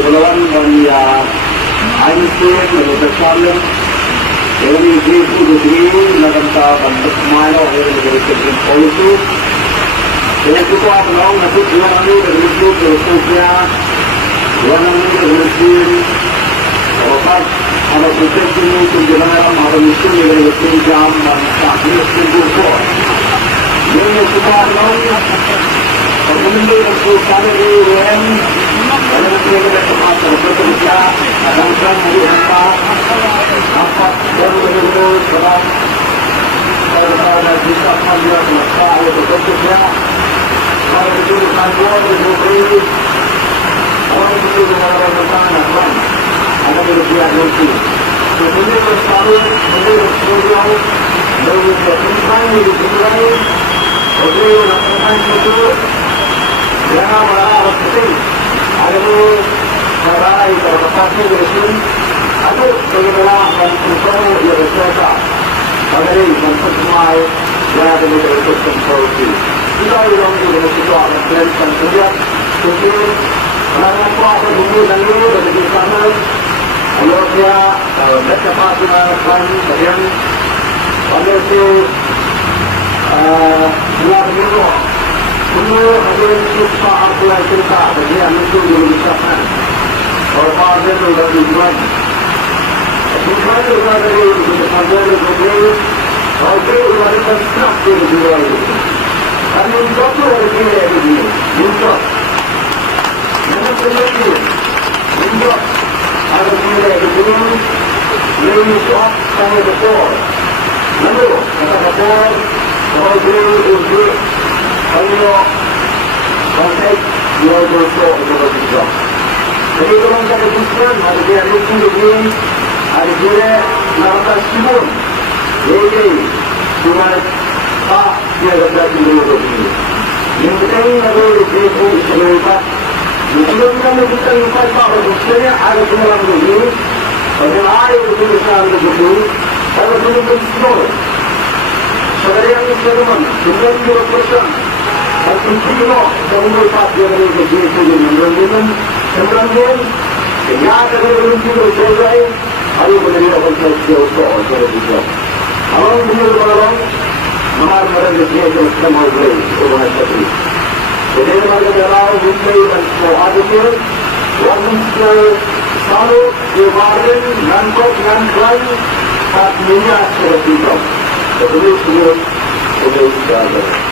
Kepulauan dari Einstein dari Bersalem dari Greku Negeri Naganta Bantuk Malo dari Negeri Polisu dan juga menolong nasib dua nanti dari Muslim dari Sofia dua nanti dari Muslim Bapak ada proses ini penjelasan ada Muslim dari Muslim Jam dan Muslim Muslim ini juga menolong Pemilih untuk kali ini, dalam periode kemasan bekerja, adangkan hari empat, dapat dan menurut sebab pada jika panjang masa untuk bekerja, kalau itu kantor diberi, orang itu dengan orang bertahan, ada bekerja nanti. Pemilih bersama, menurut semua, menurut kesimpulan di sini, menurut laporan itu. Yang berada penting ada sebagai terpaksa bersin atau bagaimana mencontrol ia berserta bagi mencontrol yang ada di dalam kontrol itu. Kita yang di dalam situasi dan kemudian kemudian dalam proses ini dan ini dari sana kalau dia mereka pasti akan bagian pada itu luar biasa. Kumno ada kita apa yang kita bagi itu yang shaphang. Kalau pada itu dari buat, bukan juga dari pada itu kalau itu dari konstruksi juga. Tapi itu ada ini, itu. Yang terjadi, itu ada ini, ini shop sama betul. Lalu kata betul, kalau itu Ayo, kontak jual bosok jual bosok. Jadi kalau kita bukan ada dia lucu lagi, ada dia nama Simon. Jadi cuma tak dia dapat jual bosok. Yang penting ada dia itu selepas. Kalau kita bukan lupa tak berbosoknya ada orang begini. Kalau ada itu tulisan begini, kalau itu berbosok. Sebenarnya ini seruan, bukan jual bosok. Tapi kita semua pasti ada begitu dengan kemudian ya ada begitu selesai ayo benar apa saja soal itu. Kalau benar orang mahal mereka dia semua boleh orang seperti. Jadi mereka berlalu bukti dan soalnya orang selalu diwarnai nantok nantai saat minyak seperti itu. Jadi semua boleh jalan.